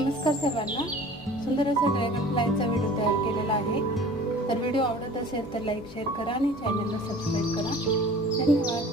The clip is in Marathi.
नमस्कार सर्वांना. सुंदर असा ड्रॅगन फ्लायचा व्हिडिओ तयार केलेला आहे. तर व्हिडिओ आवडत असेल तर लाईक शेअर करा आणि चॅनलला सबस्क्राईब करा. धन्यवाद.